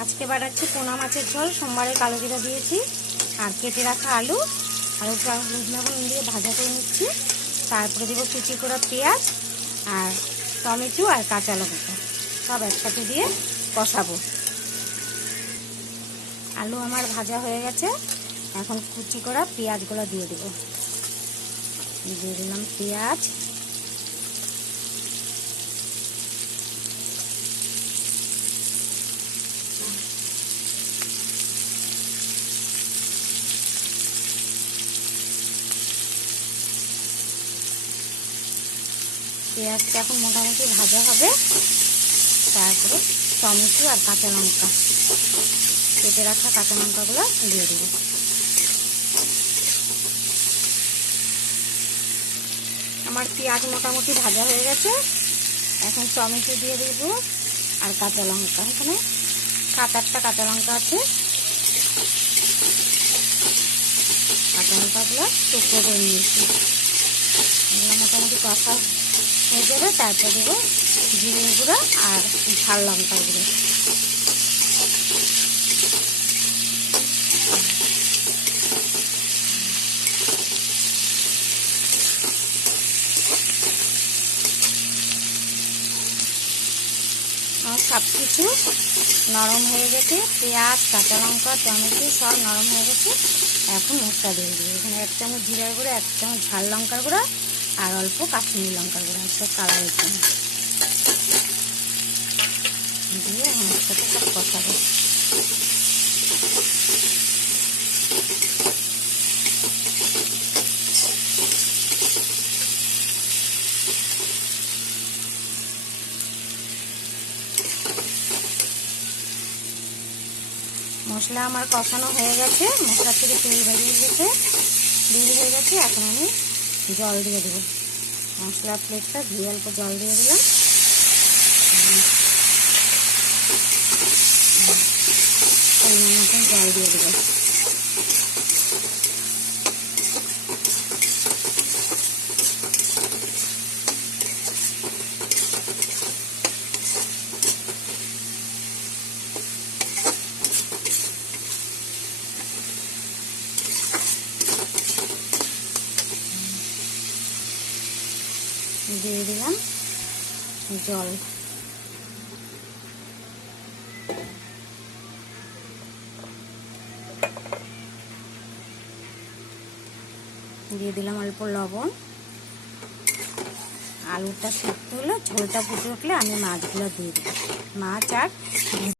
আজকে বানাচ্ছি পোনা মাছের ঝোল। সোমবারে কালো জিরা দিয়েছি আর কেটে রাখা আলু লবণ দিয়ে ভাজা করে নিচ্ছি। তারপরে দেবো কুচি করা পেঁয়াজ আর টমেটো আর কাঁচা লঙ্কা, সব একসাথে দিয়ে কষাবো। আলু আমার ভাজা হয়ে গেছে, এখন কুচি করা পেঁয়াজগুলো দিয়ে দেবো। দিয়ে দিলাম পেঁয়াজ, পেঁয়াজটা এখন মোটামুটি ভাজা হবে। তারপরে টমেটো আর কাঁচা লঙ্কা, কেটে রাখা কাঁচা লঙ্কাগুলো দিয়ে দেবো। আমার পেঁয়াজ মোটামুটি ভাজা হয়ে গেছে, এখন টমেটো দিয়ে দেবো আর কাঁচা লঙ্কা। এখানে 7-8টা কাঁচা লঙ্কা আছে, কাঁচা লঙ্কাগুলো টুকরো করে নিয়েছি। এগুলো মোটামুটি কষা হয়ে যাবে। তারপর দেবো জিরে গুঁড়ো আর ঝাল লঙ্কা গুঁড়ো। সব কিছু নরম হয়ে গেছে, পেঁয়াজ কাঁচা লঙ্কা টমেটো সব নরম হয়ে গেছে। এখন মশলা দিয়ে দিই। এখানে 1 চামচ জিরার গুঁড়ো, 1 চামচ ঝাল লঙ্কার গুঁড়ো আর অল্প কাশ্মীরি লঙ্কার গুঁড়ো, একটা কালারের জন্য দিয়ে মশলাটা সব কষাবো। মশলা আমার কষানো হয়ে গেছে, মশলা থেকে তেল বেরিয়ে গেছে। এখন আমি জল দিয়ে দেবো। মশলা প্লেটটা ধুয়ে অল্প জল দিয়ে দিলাম। পরিমাণ মতন জল দিয়ে দেবো। দিয়ে দিলাম জল। দিয়ে দিলাম অল্প লবণ। আলুটা সিদ্ধ হলে, ঝোলটা ফুটে উঠলে আমি মাছগুলো দিয়ে দেবো। মাছ আর